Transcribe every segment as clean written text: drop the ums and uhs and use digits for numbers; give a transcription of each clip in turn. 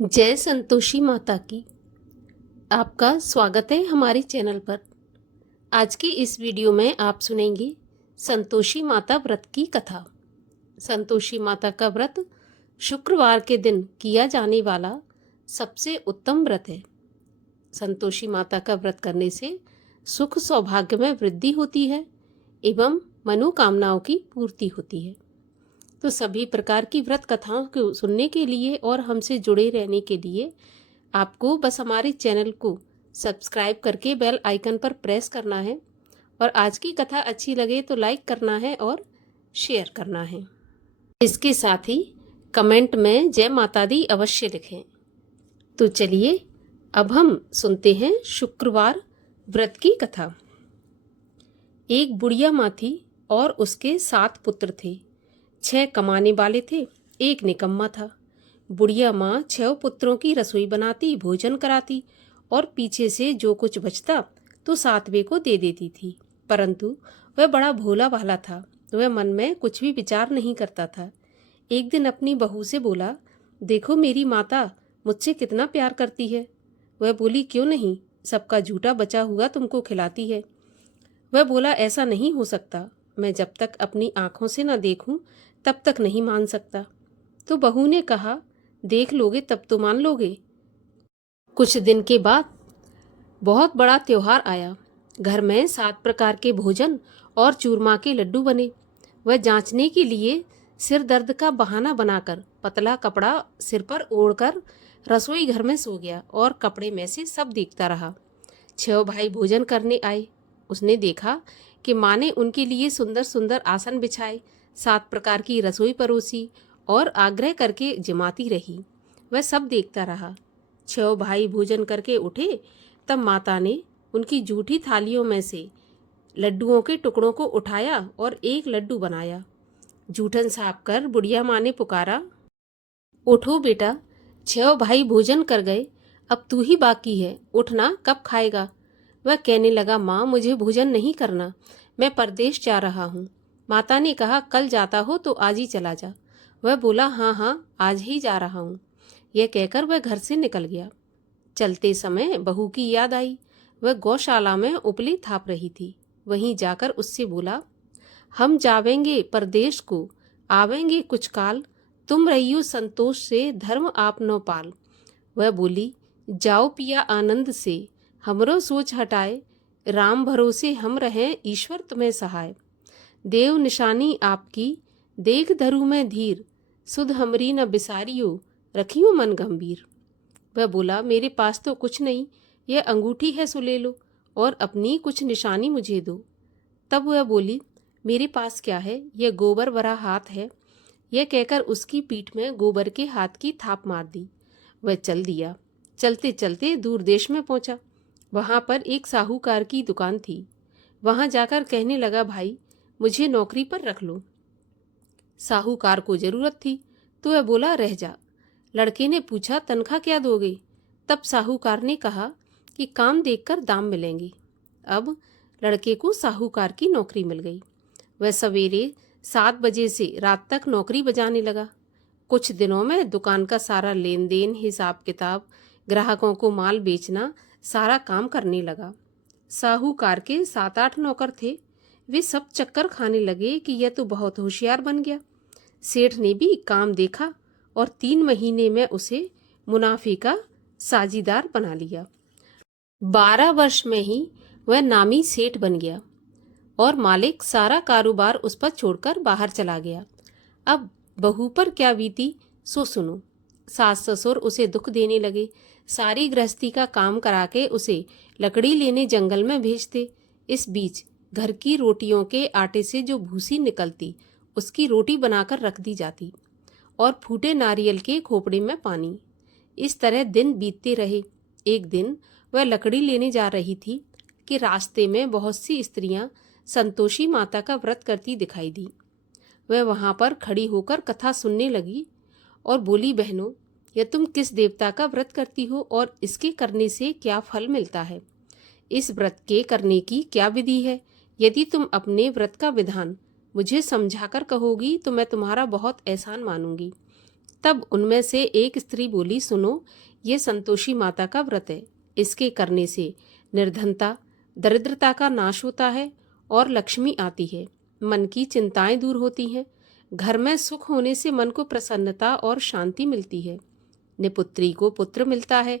जय संतोषी माता की। आपका स्वागत है हमारे चैनल पर। आज की इस वीडियो में आप सुनेंगे संतोषी माता व्रत की कथा। संतोषी माता का व्रत शुक्रवार के दिन किया जाने वाला सबसे उत्तम व्रत है। संतोषी माता का व्रत करने से सुख सौभाग्य में वृद्धि होती है एवं मनोकामनाओं की पूर्ति होती है। तो सभी प्रकार की व्रत कथाओं को सुनने के लिए और हमसे जुड़े रहने के लिए आपको बस हमारे चैनल को सब्सक्राइब करके बेल आइकन पर प्रेस करना है और आज की कथा अच्छी लगे तो लाइक करना है और शेयर करना है। इसके साथ ही कमेंट में जय माता दी अवश्य लिखें। तो चलिए अब हम सुनते हैं शुक्रवार व्रत की कथा। एक बुढ़िया माँ थी और उसके 7 पुत्र थे। 6 कमाने वाले थे, एक निकम्मा था। बुढ़िया माँ 6 पुत्रों की रसोई बनाती, भोजन कराती और पीछे से जो कुछ बचता तो 7वें को दे देती थी। परंतु वह बड़ा भोला भाला था। वह मन में कुछ भी विचार नहीं करता था। एक दिन अपनी बहू से बोला, देखो मेरी माता मुझसे कितना प्यार करती है। वह बोली, क्यों नहीं, सबका झूठा बचा हुआ तुमको खिलाती है। वह बोला, ऐसा नहीं हो सकता, मैं जब तक अपनी आंखों से न देखूं तब तक नहीं मान सकता। तो बहू ने कहा, देख लोगे तब तो मान लोगे। कुछ दिन के बाद बहुत बड़ा त्योहार आया। घर में 7 प्रकार के भोजन और चूरमा के लड्डू बने। वह जांचने के लिए सिर दर्द का बहाना बनाकर पतला कपड़ा सिर पर ओढ़कर रसोई घर में सो गया और कपड़े में से सब देखता रहा। 6 भाई भोजन करने आए। उसने देखा कि माँ ने उनके लिए सुंदर सुंदर आसन बिछाए, 7 प्रकार की रसोई परोसी और आग्रह करके जिमाती रही। वह सब देखता रहा। 6 भाई भोजन करके उठे तब माता ने उनकी जूठी थालियों में से लड्डुओं के टुकड़ों को उठाया और एक लड्डू बनाया। जूठन साफ कर बुढ़िया माँ ने पुकारा, उठो बेटा, 6 भाई भोजन कर गए, अब तू ही बाकी है, उठना, कब खाएगा। वह कहने लगा, माँ मुझे भोजन नहीं करना, मैं परदेश जा रहा हूँ। माता ने कहा, कल जाता हो तो आज ही चला जा। वह बोला, हाँ हाँ आज ही जा रहा हूँ। यह कहकर वह घर से निकल गया। चलते समय बहू की याद आई। वह गौशाला में उपली थाप रही थी। वहीं जाकर उससे बोला, हम जावेंगे परदेश को, आवेंगे कुछ काल, तुम रहियो संतोष से, धर्म आप नो पाल। वह बोली, जाओ पिया आनंद से, हमरो सोच हटाए, राम भरोसे हम रहें, ईश्वर तुम्हें सहाय। देव निशानी आपकी, देख धरू में धीर, सुध हमरी न बिसारियो, रखियो मन गंभीर। वह बोला, मेरे पास तो कुछ नहीं, यह अंगूठी है सो ले लो और अपनी कुछ निशानी मुझे दो। तब वह बोली, मेरे पास क्या है, यह गोबर भरा हाथ है। यह कहकर उसकी पीठ में गोबर के हाथ की थाप मार दी। वह चल दिया। चलते चलते दूर देश में पहुंचा। वहां पर एक साहूकार की दुकान थी। वहां जाकर कहने लगा, भाई मुझे नौकरी पर रख लो। साहूकार को जरूरत थी तो वह बोला, रह जा। लड़के ने पूछा, तनख्वाह क्या दोगे। तब साहूकार ने कहा कि काम देखकर दाम मिलेंगे। अब लड़के को साहूकार की नौकरी मिल गई। वह सवेरे 7 बजे से रात तक नौकरी बजाने लगा। कुछ दिनों में दुकान का सारा लेन देन, हिसाब किताब, ग्राहकों को माल बेचना, सारा काम करने लगा। साहूकार के 7-8 नौकर थे। वे सब चक्कर खाने लगे कि यह तो बहुत होशियार बन गया। सेठ ने भी काम देखा और 3 महीने में उसे मुनाफे का साझीदार बना लिया। 12 वर्ष में ही वह नामी सेठ बन गया और मालिक सारा कारोबार उस पर छोड़कर बाहर चला गया। अब बहू पर क्या बीती सो सुनो। सास ससुर उसे दुख देने लगे। सारी गृहस्थी का काम करा के उसे लकड़ी लेने जंगल में भेजते। इस बीच घर की रोटियों के आटे से जो भूसी निकलती उसकी रोटी बनाकर रख दी जाती और फूटे नारियल के खोपड़े में पानी। इस तरह दिन बीतते रहे। एक दिन वह लकड़ी लेने जा रही थी कि रास्ते में बहुत सी स्त्रियां संतोषी माता का व्रत करती दिखाई दी। वह वहां पर खड़ी होकर कथा सुनने लगी और बोली, बहनों, यह तुम किस देवता का व्रत करती हो और इसके करने से क्या फल मिलता है? इस व्रत के करने की क्या विधि है? यदि तुम अपने व्रत का विधान मुझे समझाकर कहोगी तो मैं तुम्हारा बहुत एहसान मानूंगी। तब उनमें से एक स्त्री बोली, सुनो, ये संतोषी माता का व्रत है। इसके करने से निर्धनता, दरिद्रता का नाश होता है और लक्ष्मी आती है। मन की चिंताएं दूर होती हैं। घर में सुख होने से मन को प्रसन्नता और शांति मिलती है। निपुत्री को पुत्र मिलता है।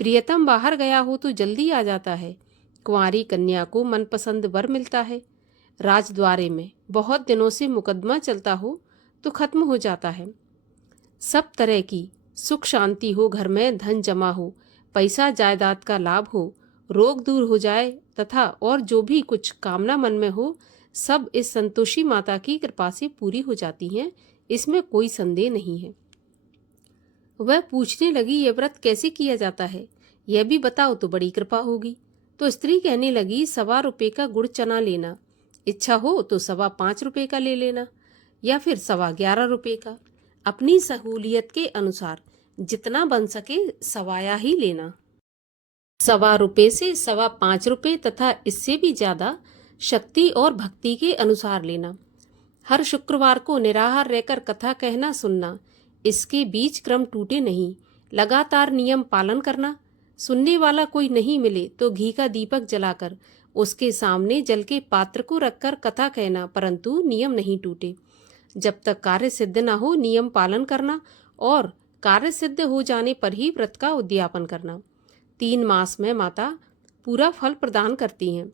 प्रियतम बाहर गया हो तो जल्दी आ जाता है। कुंवारी कन्या को मनपसंद वर मिलता है। राजद्वारे में बहुत दिनों से मुकदमा चलता हो तो खत्म हो जाता है। सब तरह की सुख शांति हो, घर में धन जमा हो, पैसा जायदाद का लाभ हो, रोग दूर हो जाए तथा और जो भी कुछ कामना मन में हो, सब इस संतोषी माता की कृपा से पूरी हो जाती हैं। इसमें कोई संदेह नहीं है। वह पूछने लगी, यह व्रत कैसे किया जाता है, यह भी बताओ तो बड़ी कृपा होगी। तो स्त्री कहने लगी, 1.25 रुपये का गुड़ चना लेना, इच्छा हो तो 5.25 रुपये का ले लेना, या फिर 11.25 रुपये का। अपनी सहूलियत के अनुसार जितना बन सके सवाया ही लेना। 1.25 रुपये से 5.25 रुपये तथा इससे भी ज्यादा शक्ति और भक्ति के अनुसार लेना। हर शुक्रवार को निराहार रहकर कथा कहना सुनना, इसके बीच क्रम टूटे नहीं। लगातार नियम पालन करना। सुनने वाला कोई नहीं मिले तो घी का दीपक जलाकर उसके सामने जल के पात्र को रखकर कथा कहना, परंतु नियम नहीं टूटे। जब तक कार्य सिद्ध न हो नियम पालन करना और कार्य सिद्ध हो जाने पर ही व्रत का उद्यापन करना। 3 मास में माता पूरा फल प्रदान करती हैं।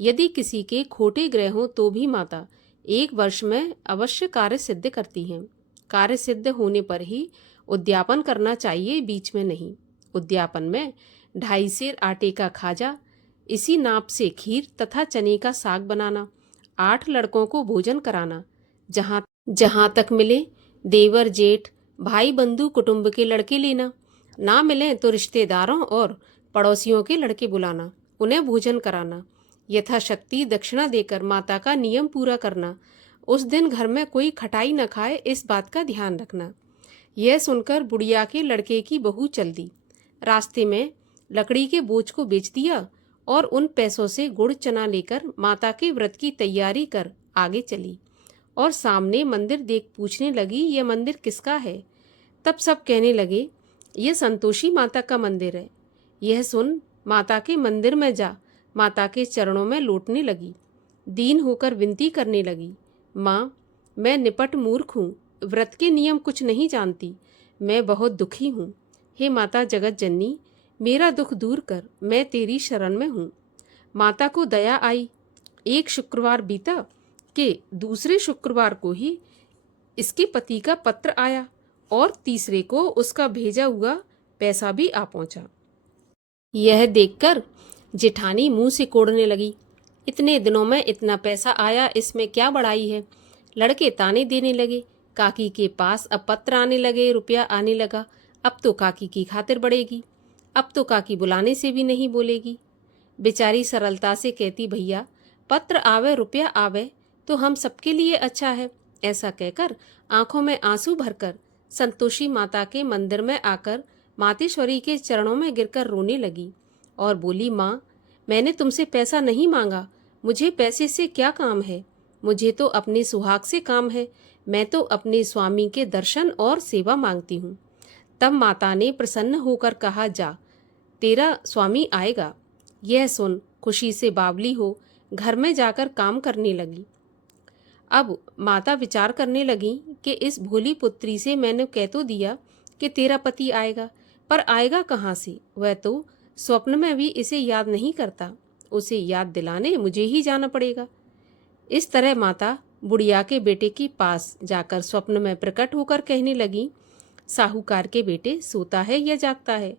यदि किसी के खोटे ग्रह हों तो भी माता 1 वर्ष में अवश्य कार्य सिद्ध करती हैं। कार्य सिद्ध होने पर ही उद्यापन करना चाहिए, बीच में नहीं। उद्यापन में 2.5 सेर आटे का खाजा, इसी नाप से खीर तथा चने का साग बनाना, 8 लड़कों को भोजन कराना, जहाँ तक मिले देवर जेठ भाई बंधु कुटुंब के लड़के लेना, ना मिले तो रिश्तेदारों और पड़ोसियों के लड़के बुलाना, उन्हें भोजन कराना, यथाशक्ति दक्षिणा देकर माता का नियम पूरा करना। उस दिन घर में कोई खटाई न खाए, इस बात का ध्यान रखना। यह सुनकर बुढ़िया के लड़के की बहू चल दी। रास्ते में लकड़ी के बोझ को बेच दिया और उन पैसों से गुड़ चना लेकर माता के व्रत की तैयारी कर आगे चली और सामने मंदिर देख पूछने लगी, यह मंदिर किसका है। तब सब कहने लगे, यह संतोषी माता का मंदिर है। यह सुन माता के मंदिर में जा माता के चरणों में लौटने लगी। दीन होकर विनती करने लगी, माँ, मैं निपट मूर्ख हूँ, व्रत के नियम कुछ नहीं जानती, मैं बहुत दुखी हूँ। हे माता जगत जननी, मेरा दुख दूर कर, मैं तेरी शरण में हूँ। माता को दया आई। एक शुक्रवार बीता कि दूसरे शुक्रवार को ही इसके पति का पत्र आया और तीसरे को उसका भेजा हुआ पैसा भी आ पहुंचा। यह देखकर जेठानी मुंह से कोड़ने लगी, इतने दिनों में इतना पैसा आया, इसमें क्या बड़ाई है। लड़के ताने देने लगे। काकी के पास अब पत्र आने लगे, रुपया आने लगा। अब तो काकी की खातिर बढ़ेगी, अब तो काकी बुलाने से भी नहीं बोलेगी। बेचारी सरलता से कहती, भैया पत्र आवे रुपया आवे तो हम सबके लिए अच्छा है। ऐसा कहकर आंखों में आंसू भरकर संतोषी माता के मंदिर में आकर मातेश्वरी के चरणों में गिरकर रोने लगी और बोली, माँ, मैंने तुमसे पैसा नहीं मांगा, मुझे पैसे से क्या काम है, मुझे तो अपने सुहाग से काम है, मैं तो अपने स्वामी के दर्शन और सेवा मांगती हूँ। तब माता ने प्रसन्न होकर कहा, जा, तेरा स्वामी आएगा। यह सुन खुशी से बावली हो घर में जाकर काम करने लगी। अब माता विचार करने लगी कि इस भोली पुत्री से मैंने कह तो दिया कि तेरा पति आएगा, पर आएगा कहाँ से, वह तो स्वप्न में भी इसे याद नहीं करता, उसे याद दिलाने मुझे ही जाना पड़ेगा। इस तरह माता बुढ़िया के बेटे के पास जाकर स्वप्न में प्रकट होकर कहने लगी, साहूकार के बेटे सोता है या जागता है।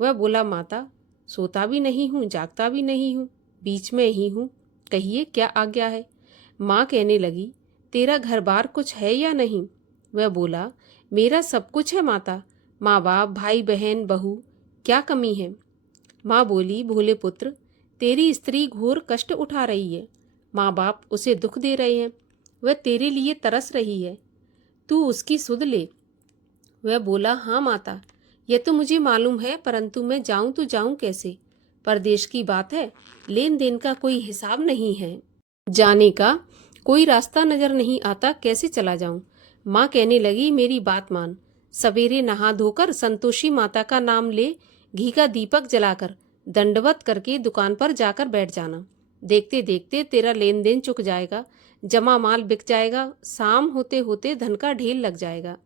वह बोला, माता, सोता भी नहीं हूँ जागता भी नहीं हूँ, बीच में ही हूँ, कहिए क्या आज्ञा है। माँ कहने लगी, तेरा घर बार कुछ है या नहीं। वह बोला, मेरा सब कुछ है माता, माँ बाप भाई बहन बहू, क्या कमी है। माँ बोली, भोले पुत्र, तेरी स्त्री घोर कष्ट उठा रही है, माँ बाप उसे दुख दे रहे हैं, वह तेरे लिए तरस रही है, तू उसकी सुध ले। वह बोला, हाँ माता, यह तो मुझे मालूम है, परंतु मैं जाऊं तो जाऊं कैसे। परदेश की बात है, लेन देन का कोई हिसाब नहीं है, जाने का कोई रास्ता नजर नहीं आता, कैसे चला जाऊं। माँ कहने लगी, मेरी बात मान, सवेरे नहा धोकर संतोषी माता का नाम ले घी का दीपक जलाकर दंडवत करके दुकान पर जाकर बैठ जाना। देखते देखते तेरा लेन देन चुक जाएगा, जमा माल बिक जाएगा, शाम होते होते धन का ढेर लग जाएगा।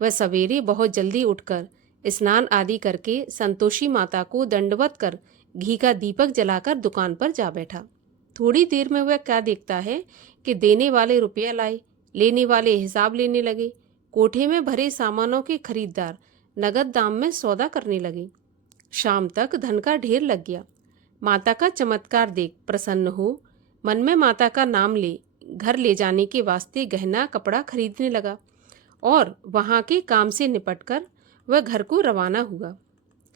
वह सवेरे बहुत जल्दी उठकर स्नान आदि करके संतोषी माता को दंडवत कर घी का दीपक जलाकर दुकान पर जा बैठा। थोड़ी देर में वह क्या देखता है कि देने वाले रुपया लाए, लेने वाले हिसाब लेने लगे। कोठे में भरे सामानों के खरीदार नगद दाम में सौदा करने लगे। शाम तक धन का ढेर लग गया। माता का चमत्कार देख प्रसन्न हो मन में माता का नाम ले घर ले जाने के वास्ते गहना कपड़ा खरीदने लगा और वहां के काम से निपटकर वह घर को रवाना हुआ।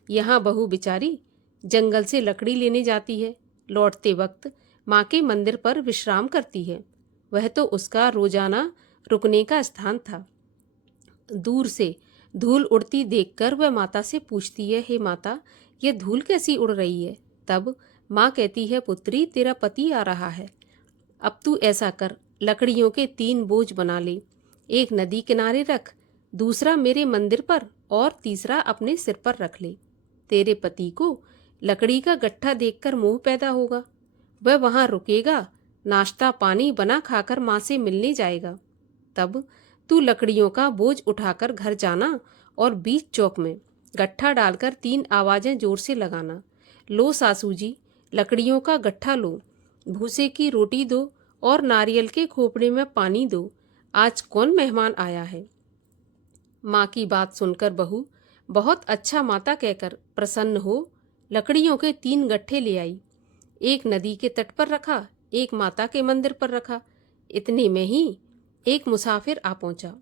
यहाँ बहू बिचारी जंगल से लकड़ी लेने जाती है, लौटते वक्त माँ के मंदिर पर विश्राम करती है। वह तो उसका रोजाना रुकने का स्थान था। दूर से धूल उड़ती देखकर वह माता से पूछती है, हे माता, ये धूल कैसी उड़ रही है? तब माँ कहती है, पुत्री, तेरा पति आ रहा है। अब तू ऐसा कर, लकड़ियों के 3 बोझ बना ले, एक नदी किनारे रख, दूसरा मेरे मंदिर पर और तीसरा अपने सिर पर रख ले। तेरे पति को लकड़ी का गट्ठा देखकर मोह पैदा होगा, वह वहां रुकेगा, नाश्ता पानी बना खाकर माँ से मिलने जाएगा। तब तू लकड़ियों का बोझ उठाकर घर जाना और बीच चौक में गट्ठा डालकर 3 आवाजें जोर से लगाना, लो सासू जी, लकड़ियों का गट्ठा लो, भूसे की रोटी दो और नारियल के खोपड़े में पानी दो, आज कौन मेहमान आया है। माँ की बात सुनकर बहू बहुत अच्छा माता कहकर प्रसन्न हो लकड़ियों के 3 गट्ठे ले आई। एक नदी के तट पर रखा, एक माता के मंदिर पर रखा। इतने में ही एक मुसाफिर आ पहुंचा।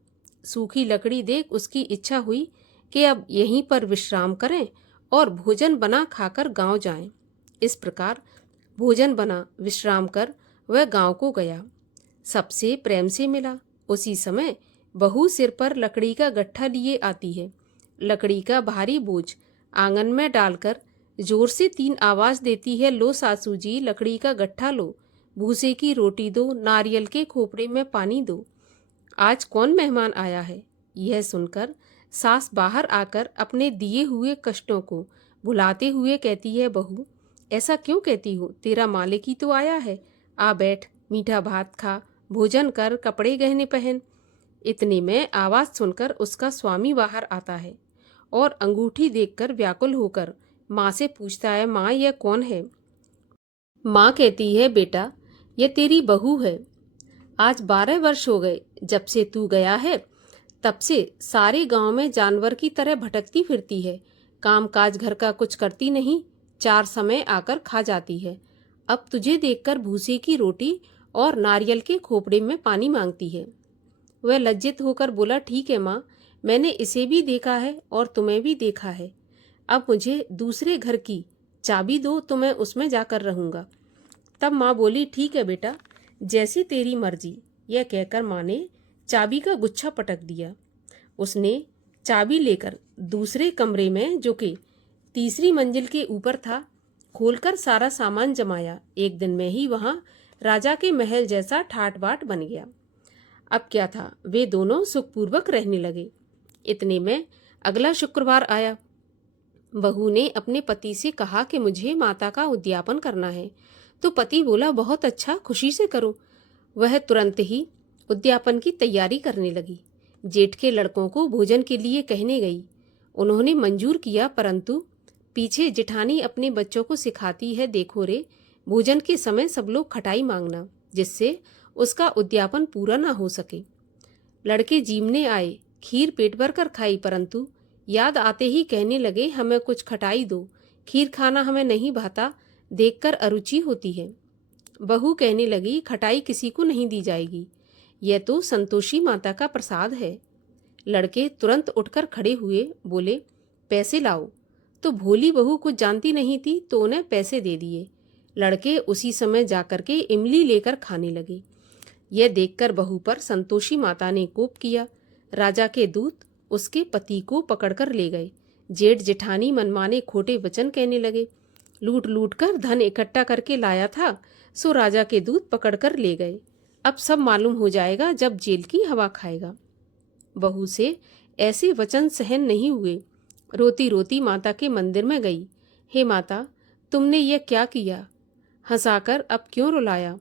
सूखी लकड़ी देख उसकी इच्छा हुई कि अब यहीं पर विश्राम करें और भोजन बना खाकर गांव जाएं। इस प्रकार भोजन बना विश्राम कर वह गांव को गया। सबसे प्रेम से मिला। उसी समय बहू सिर पर लकड़ी का गट्ठा लिए आती है। लकड़ी का भारी बोझ आंगन में डालकर जोर से 3 आवाज देती है, लो सासू जी, लकड़ी का गट्ठा लो, भूसे की रोटी दो, नारियल के खोपड़े में पानी दो, आज कौन मेहमान आया है। यह सुनकर सास बाहर आकर अपने दिए हुए कष्टों को भुलाते हुए कहती है, बहू, ऐसा क्यों कहती हो? तेरा मालिक ही तो आया है। आ बैठ, मीठा भात खा, भोजन कर, कपड़े गहने पहन। इतने में आवाज सुनकर उसका स्वामी बाहर आता है और अंगूठी देखकर व्याकुल होकर माँ से पूछता है, माँ, यह कौन है? माँ कहती है, बेटा, यह तेरी बहू है। आज 12 वर्ष हो गए जब से तू गया है, तब से सारे गांव में जानवर की तरह भटकती फिरती है। काम काज घर का कुछ करती नहीं, 4 समय आकर खा जाती है। अब तुझे देखकर भूसे की रोटी और नारियल के खोपड़े में पानी मांगती है। वह लज्जित होकर बोला, ठीक है माँ, मैंने इसे भी देखा है और तुम्हें भी देखा है। अब मुझे दूसरे घर की चाबी दो तो मैं उसमें जाकर रहूँगा। तब माँ बोली, ठीक है बेटा, जैसी तेरी मर्जी। यह कहकर माँ ने चाबी का गुच्छा पटक दिया। उसने चाबी लेकर दूसरे कमरे में, जो कि तीसरी मंजिल के ऊपर था, खोलकर सारा सामान जमाया। एक दिन में ही वहाँ राजा के महल जैसा ठाट बाट बन गया। अब क्या था, वे दोनों सुखपूर्वक रहने लगे। इतने में अगला शुक्रवार आया। बहू ने अपने पति से कहा कि मुझे माता का उद्यापन करना है। तो पति बोला, बहुत अच्छा, खुशी से करो। वह तुरंत ही उद्यापन की तैयारी करने लगी। जेठ के लड़कों को भोजन के लिए कहने गई। उन्होंने मंजूर किया, परंतु पीछे जेठानी अपने बच्चों को सिखाती है, देखो रे, भोजन के समय सब लोग खटाई मांगना, जिससे उसका उद्यापन पूरा ना हो सके। लड़के जीमने आए, खीर पेट भर कर खाई, परंतु याद आते ही कहने लगे, हमें कुछ खटाई दो, खीर खाना हमें नहीं भाता, देखकर अरुचि होती है। बहू कहने लगी, खटाई किसी को नहीं दी जाएगी, यह तो संतोषी माता का प्रसाद है। लड़के तुरंत उठकर खड़े हुए, बोले, पैसे लाओ। तो भोली बहू कुछ जानती नहीं थी, तो उन्हें पैसे दे दिए। लड़के उसी समय जाकर के इमली लेकर खाने लगे। यह देखकर बहू पर संतोषी माता ने कोप किया। राजा के दूत उसके पति को पकड़कर ले गए। जेठ जेठानी मनमाने खोटे वचन कहने लगे। लूट लूट कर धन इकट्ठा करके लाया था, सो राजा के दूत पकड़कर ले गए। अब सब मालूम हो जाएगा जब जेल की हवा खाएगा। बहू से ऐसे वचन सहन नहीं हुए। रोती रोती माता के मंदिर में गई। हे माता, तुमने यह क्या किया? हंसाकर अब क्यों रुलाया?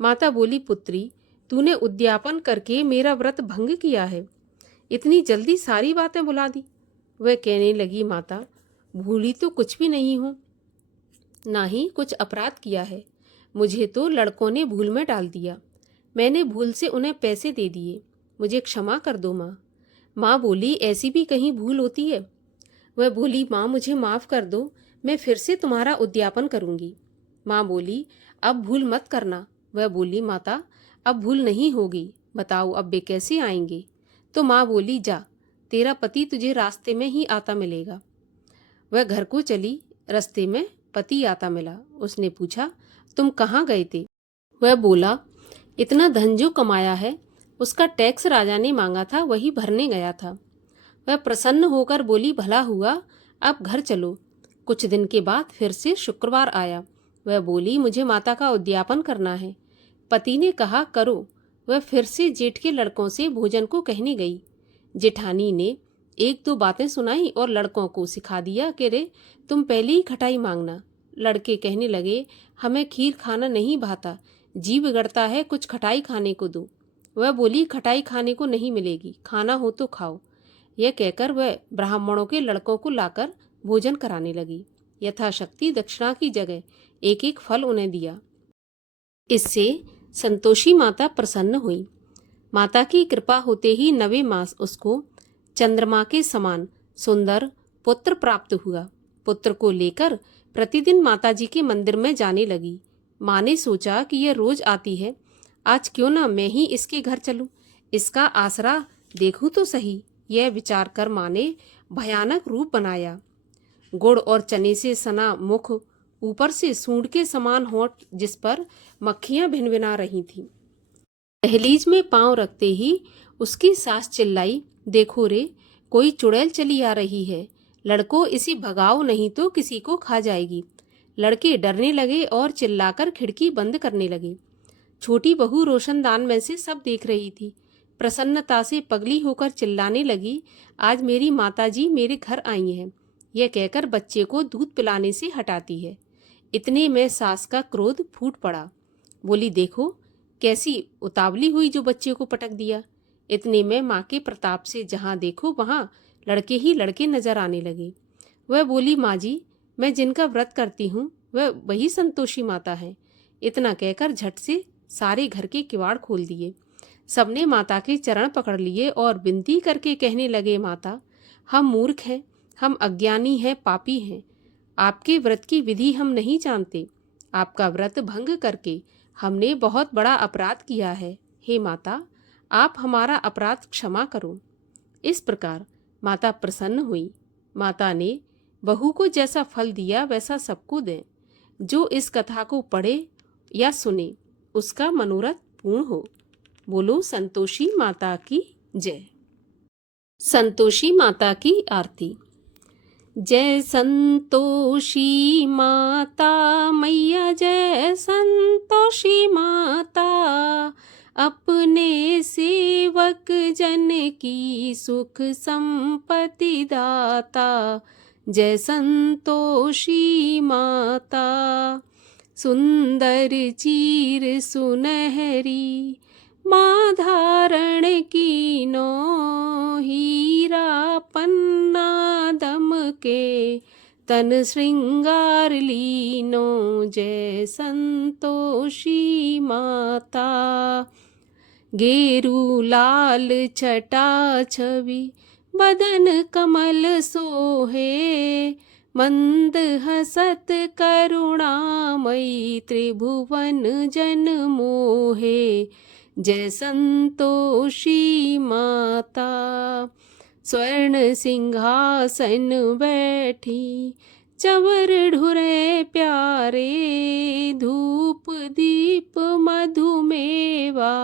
माता बोली, पुत्री, तूने उद्यापन करके मेरा व्रत भंग किया है। इतनी जल्दी सारी बातें भुला दी। वह कहने लगी, माता, भूली तो कुछ भी नहीं हूँ, ना ही कुछ अपराध किया है। मुझे तो लड़कों ने भूल में डाल दिया। मैंने भूल से उन्हें पैसे दे दिए। मुझे क्षमा कर दो माँ। माँ बोली, ऐसी भी कहीं भूल होती है? वह बोली, माँ, मुझे माफ़ कर दो, मैं फिर से तुम्हारा उद्यापन करूँगी। माँ बोली, अब भूल मत करना। वह बोली, माता, अब भूल नहीं होगी, बताओ अब वे कैसे आएंगे? तो माँ बोली, जा, तेरा पति तुझे रास्ते में ही आता मिलेगा। वह घर को चली। रास्ते में पति आता मिला। उसने पूछा, तुम कहाँ गए थे? वह बोला, इतना धन जो कमाया है उसका टैक्स राजा ने मांगा था, वही भरने गया था। वह प्रसन्न होकर बोली, भला हुआ, अब घर चलो। कुछ दिन के बाद फिर से शुक्रवार आया। वह बोली, मुझे माता का उद्यापन करना है। पति ने कहा, करो। वह फिर से जेठ के लड़कों से भोजन को कहने गई। जेठानी ने एक दो बातें सुनाई और लड़कों को सिखा दिया कि रे, तुम पहले ही खटाई मांगना। लड़के कहने लगे, हमें खीर खाना नहीं भाता, जी बिगड़ता है, कुछ खटाई खाने को दो। वह बोली, खटाई खाने को नहीं मिलेगी, खाना हो तो खाओ। यह कहकर वह ब्राह्मणों के लड़कों को लाकर भोजन कराने लगी। यथाशक्ति दक्षिणा की जगह एक एक फल उन्हें दिया। इससे संतोषी माता प्रसन्न हुई। माता की कृपा होते ही 9वें मास उसको चंद्रमा के समान सुंदर पुत्र प्राप्त हुआ। पुत्र को लेकर प्रतिदिन माताजी के मंदिर में जाने लगी। माँ ने सोचा कि यह रोज आती है, आज क्यों ना मैं ही इसके घर चलूं, इसका आसरा देखूं तो सही। यह विचार कर माँ ने भयानक रूप बनाया। गुड़ और चने से सना मुख, ऊपर से सूंड के समान होंठ, जिस पर मक्खियां भिनभिना रही थीं। दहलीज में पांव रखते ही उसकी सास चिल्लाई, देखो रे, कोई चुड़ैल चली आ रही है, लड़कों इसे भगाओ नहीं तो किसी को खा जाएगी। लड़के डरने लगे और चिल्लाकर खिड़की बंद करने लगे। छोटी बहू रोशनदान में से सब देख रही थी। प्रसन्नता से पगली होकर चिल्लाने लगी, आज मेरी माताजी मेरे घर आई हैं। यह कहकर बच्चे को दूध पिलाने से हटाती है। इतने में सास का क्रोध फूट पड़ा। बोली, देखो कैसी उतावली हुई जो बच्चे को पटक दिया। इतने में माँ के प्रताप से जहाँ देखो वहाँ लड़के ही लड़के नजर आने लगे। वह बोली, माँ जी, मैं जिनका व्रत करती हूँ वह वही संतोषी माता है। इतना कहकर झट से सारे घर के किवाड़ खोल दिए। सबने माता के चरण पकड़ लिए और विनती करके कहने लगे, माता, हम मूर्ख हैं, हम अज्ञानी हैं, पापी हैं। आपके व्रत की विधि हम नहीं जानते। आपका व्रत भंग करके हमने बहुत बड़ा अपराध किया है। हे माता, आप हमारा अपराध क्षमा करो। इस प्रकार माता प्रसन्न हुई। माता ने बहू को जैसा फल दिया वैसा सबको दें। जो इस कथा को पढ़े या सुने उसका मनोरथ पूर्ण हो। बोलो संतोषी माता की जय। संतोषी माता की आरती। जय संतोषी माता मैया, जय संतोषी माता, अपने सेवक जन की सुख संपत्ति दाता। जय संतोषी माता, सुंदर चीर सुनहरी, माँ धारण कीनो, हीरा पन्ना दम के, तन श्रृंगार लीनो। जय संतोषी माता, गेरू लाल छटा छवि, बदन कमल सोहे, मंद हसत करुणामयी, त्रिभुवन जन मोहे। जय संतोषी माता, स्वर्ण सिंहासन बैठी, चवर ढुरे प्यारे, धूप दीप मधुमेवा,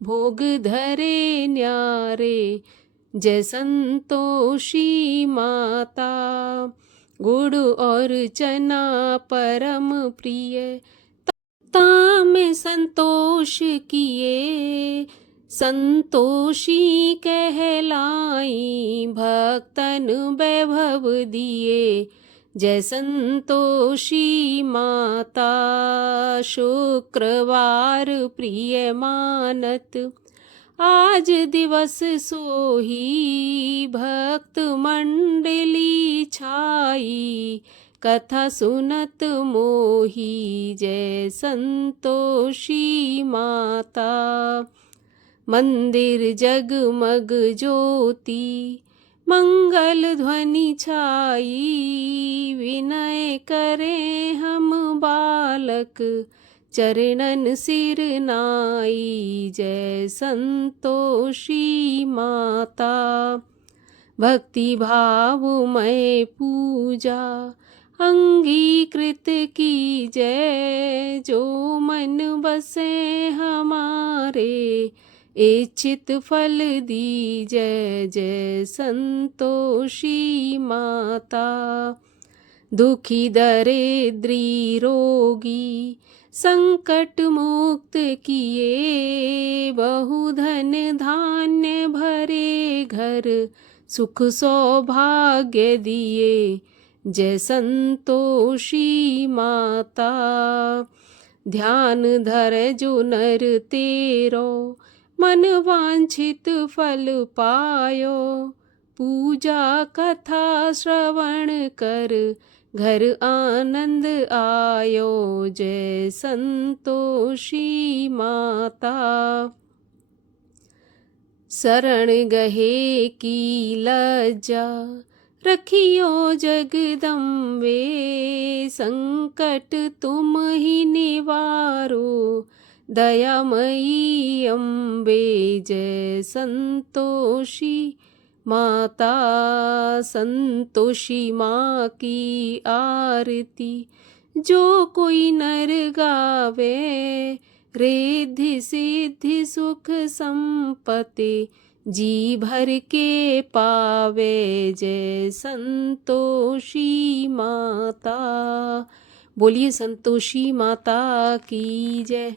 भोग धरे न्यारे। जय संतोषी माता, गुड़ और चना परम प्रिय, में संतोष किए, संतोषी कहलाई भक्तन वैभव दिए। जय संतोषी माता शुक्रवार प्रिय मानत। आज दिवस सोही भक्त मंडली छाई। कथा सुनत मोही जय संतोषी माता। मंदिर जगमग ज्योति मंगल ध्वनि छाई। विनय करे हम बालक चरणन सिर नाई। जय संतोषी माता। भक्ति भावमय पूजा अंगीकृत की जय। जो मन बसे हमारे इच्छित फल दी जय। जय संतोषी माता। दुखी दरिद्री रोगी संकट मुक्त किए। बहुधन धान्य भरे घर सुख सौभाग्य दिए। जय संतोषी माता। ध्यान धर जो नर तेरो मन वांछित फल पायो। पूजा कथा श्रवण कर घर आनंद आयो। जय संतोषी माता। शरण गहे की लज्जा रखियो जगदम्बे। संकट तुम ही निवारो दयामयी अम्बे। जय संतोषी माता। संतोषी माँ की आरती जो कोई नर गावे। रिद्धि सिद्धि सुख संपत्ति जी भर के पावे। जय संतोषी माता। बोलिए संतोषी माता की जय।